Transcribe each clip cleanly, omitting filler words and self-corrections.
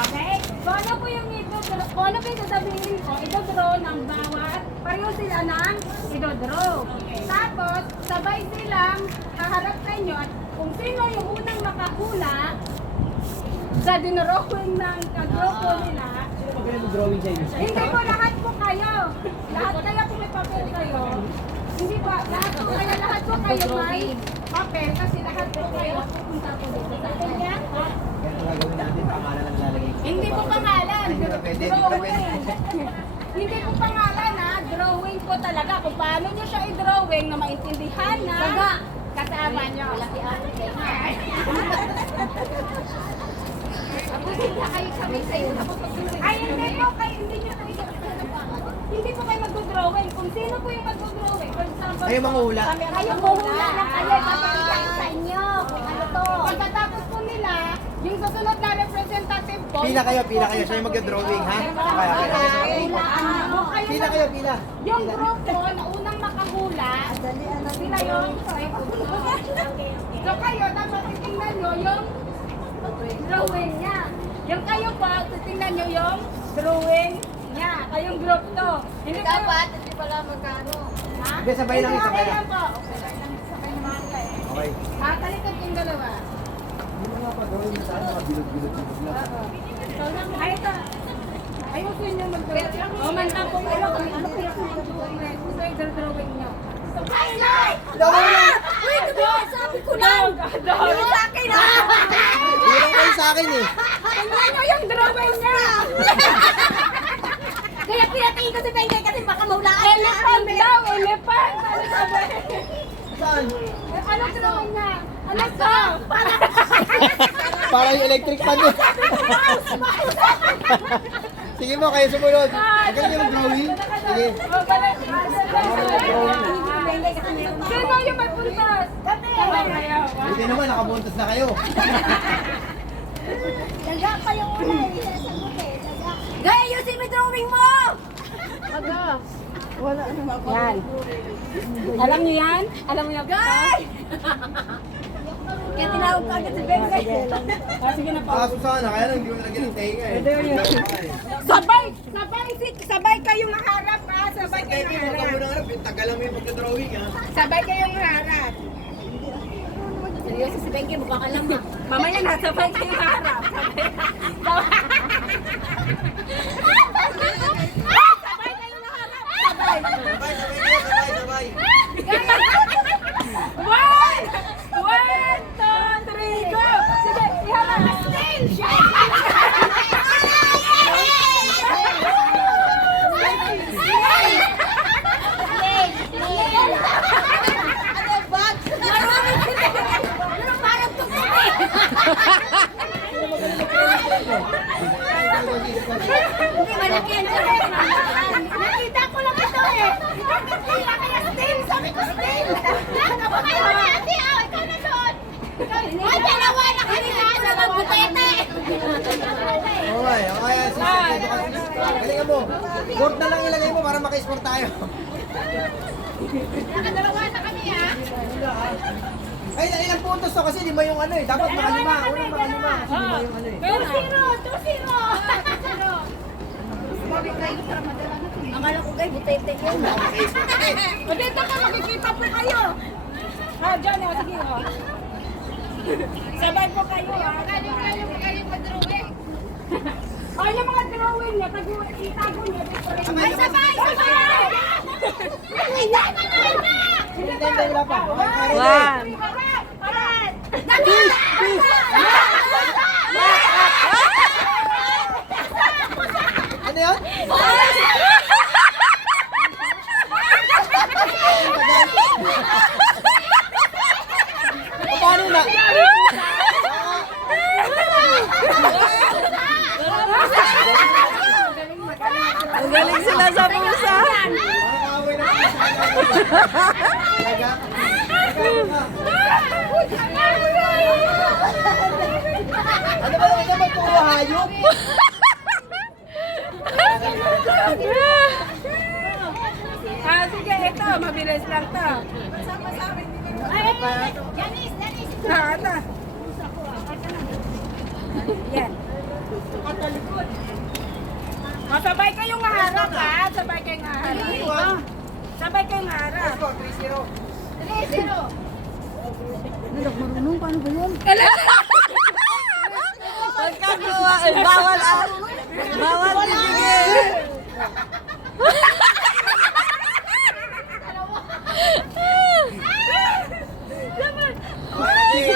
Okay? So ano po yung kung ano po yung sasabihin ko, idodraw ng bawat, pareho sila ng idodraw. Tapos, sabay silang haharap sa inyo at kung sino yung unang makahula sa dinrawing ng kagrupo nila, Drawing sa inyo. hindi po lahat po kayo. Lahat kayo kung may papel kayo. Hindi pa, lahat po kayo may papel kasi lahat po kayo pupunta po dito sa kanya. Kaya gagawin natin, pangalan ang lalagay. Hindi po pangalan. Pwede, Drawing. Hindi po pangalan ha. Drawing po talaga. Kung paano nyo siya i-drawing na maintindihan na kasama nyo. Malaki ako ay, hindi po kayo, hindi po kayo mag-drawing. Kung sino po yung mag-drawing, for example, Kayo manghula. Kayo manghula na kayo, papalitan sa inyo kung ano to. Pagkatapos po nila, yung susunod na representative po. Pila kayo. Siya yung mag-drawing, ha? Pila kayo. Yung grupo na unang makahula, sila yung so kayo, dapat titingnan nyo yung drawing niya. Yung kayo pa, titingnan nyo yung drawing niya. Kayong group to. Hindi Dapat, hindi pala magkano. Ha? Hindi, sabay lang, sabay lang. po. Okay lang, sabay naman kayo. Okay. Talikod yung dalawa. Hindi mga pag-drawing na saan, nakabilog-bilog lang. Ay, ito. Ayusin nyo mag-drawing. O, manda po kayo kung ano kaya kung mag-drawing. Gusto yung drawing nyo. Ay, ay! Wait, sabi ko lang! Yung sa akin ha! Hindi kayo sa akin eh. Tingnan nyo yung drawing niya! Kaya pinatingin ko si Pengay kasi baka maulaan. Elephant daw! Elephant! Ano sabi? Saan? Ano drawing niya? Ano to? Para yung electric fan yun. Sige mo, kayo sumunod. Magaling yung drawing. Sige. O, balik. Sino yung may puntas? Kami! Kayo. Buti naman, nakabuntos na kayo. Daga pa yung una eh. Sasagot eh. Daga. Gaya, ayusin mo yung drawing mo! Yan. Alam niyo yan? Alam mo yung Gay! Kaya tinawag ko agad si Pengay. Sige na po. Ah, Susana, kaya lang hindi mo nalagyan ng tenga eh. Sabay kayong harap ha. Sabay Kaya kayong kayo, huwag ka harap. muna harap. Tagal lang mo yung pagka-drawing ha. Sabay kayong harap. Seryoso si Pengay, mukhang alam mo. Mamaya na, sabay kayong harap. Sabay kayong harap. Sabay. Sabay, sabay. One! One, two, three, go! Sige, iharap. Hindi, malaki yan. Nakita ko lang ito eh. Bakit kaya kaya still? Sabi ko still. Ako kayo na ate, ikaw na doon. Ay, dalawa na kami na sa magbutete. Okay, galingan mo. Board na lang ilagay mo para maka-score tayo. Nakadalawa na kami ha. Ay, ilang puntos to kasi lima yung ano eh. Dapat makalima. Unang makalima kasi lima yung ano eh. 2-0. Akala ko kayo, butete yun. O dito ka, makikita po kayo. Dyan o, sige o. Sabay po kayo ha. Magaling mag-drawing. O, yung mga drawing niya, itago niya. Ay, sabay! Hindi Hindi, wala pa. One. Ano yun? Paano na? Ang galing sila sa pusa. Makakawin na talaga. Ano ba yung naman puro hayop? Sige, ito, mabilis lang to. Yanis! Ito. Yan. Sabay kayong harap ha. Sabay kayong harap. Sabay kayong harap. Let's go, 3-0. 3-0. Huwag ka gawa. Bawal ah. Bawal titigil. Sige.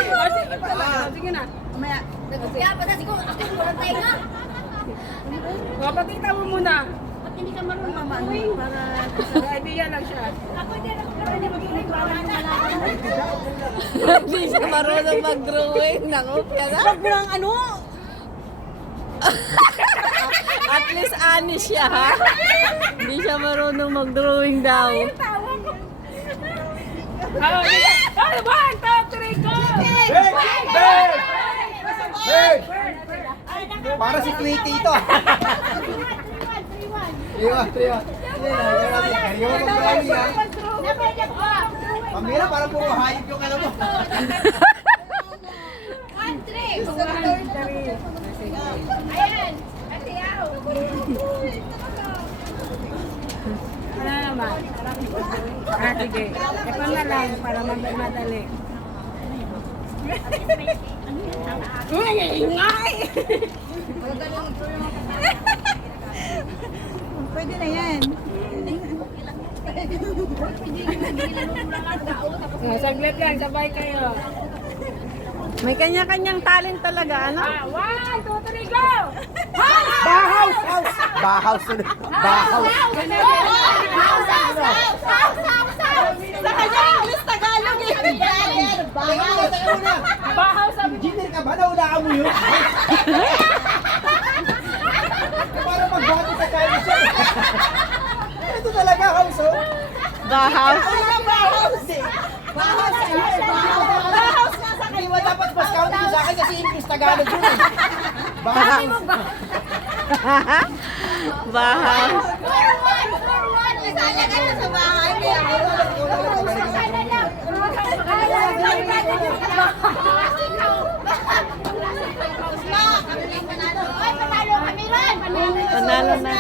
Sige na. Kaya pa na siguro ako walang tayo. Papakita mo muna. Ba't hindi ka marunong mamano? Para idea lang siya. Ako hindi na hindi mag-inig wala na Hindi siya marunong mag-drawing. Nakopya na. Wag mo lang ano? At least honest siya, ha? Hindi siya marunong mag-drawing daw. Oh, sige. Oh, 1, 2, 3, go! Hey! Hey! Hey! Para si Tweety ito. 3-1. Kayo mo kami ha. Pamira, parang puro hayop yung alam mo. 1-3. Ayan. Ate Ao. Ano naman? Sige. Ito na lang para madali. Uy, ingay! Pwede na yan. Saglit lang, sabay kayo. May kanya-kanyang talent talaga, ano? 1, 2, 3, go! Bahaus! Bahaus! Bahaus! Sa kanya, English, Tagalog eh. Teka muna! Bahaw sa Engineer ka ba? Naulaan mo yun? Para magbati sa kanya siya. Ito talaga, house, oh. Bahaw. Bahaus eh. Bahaus nga sa kanya. Hindi mo dapat mas counting sa akin kasi English Tagalog yun eh. Bahaus. Bahaw. 4-1. Isala ka na sa bahay. Sana lang. Panalo kami ron. Panalo na.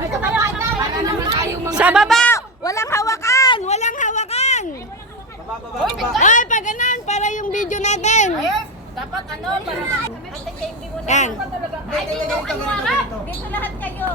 May kapalaan na. Wala naman tayong mga... Sa baba! Walang hawakan! Walang hawakan! Baba. Ay, pag ganan, para yung video natin. Dapat ano, para... Yan. Ay, dito lahat kayo.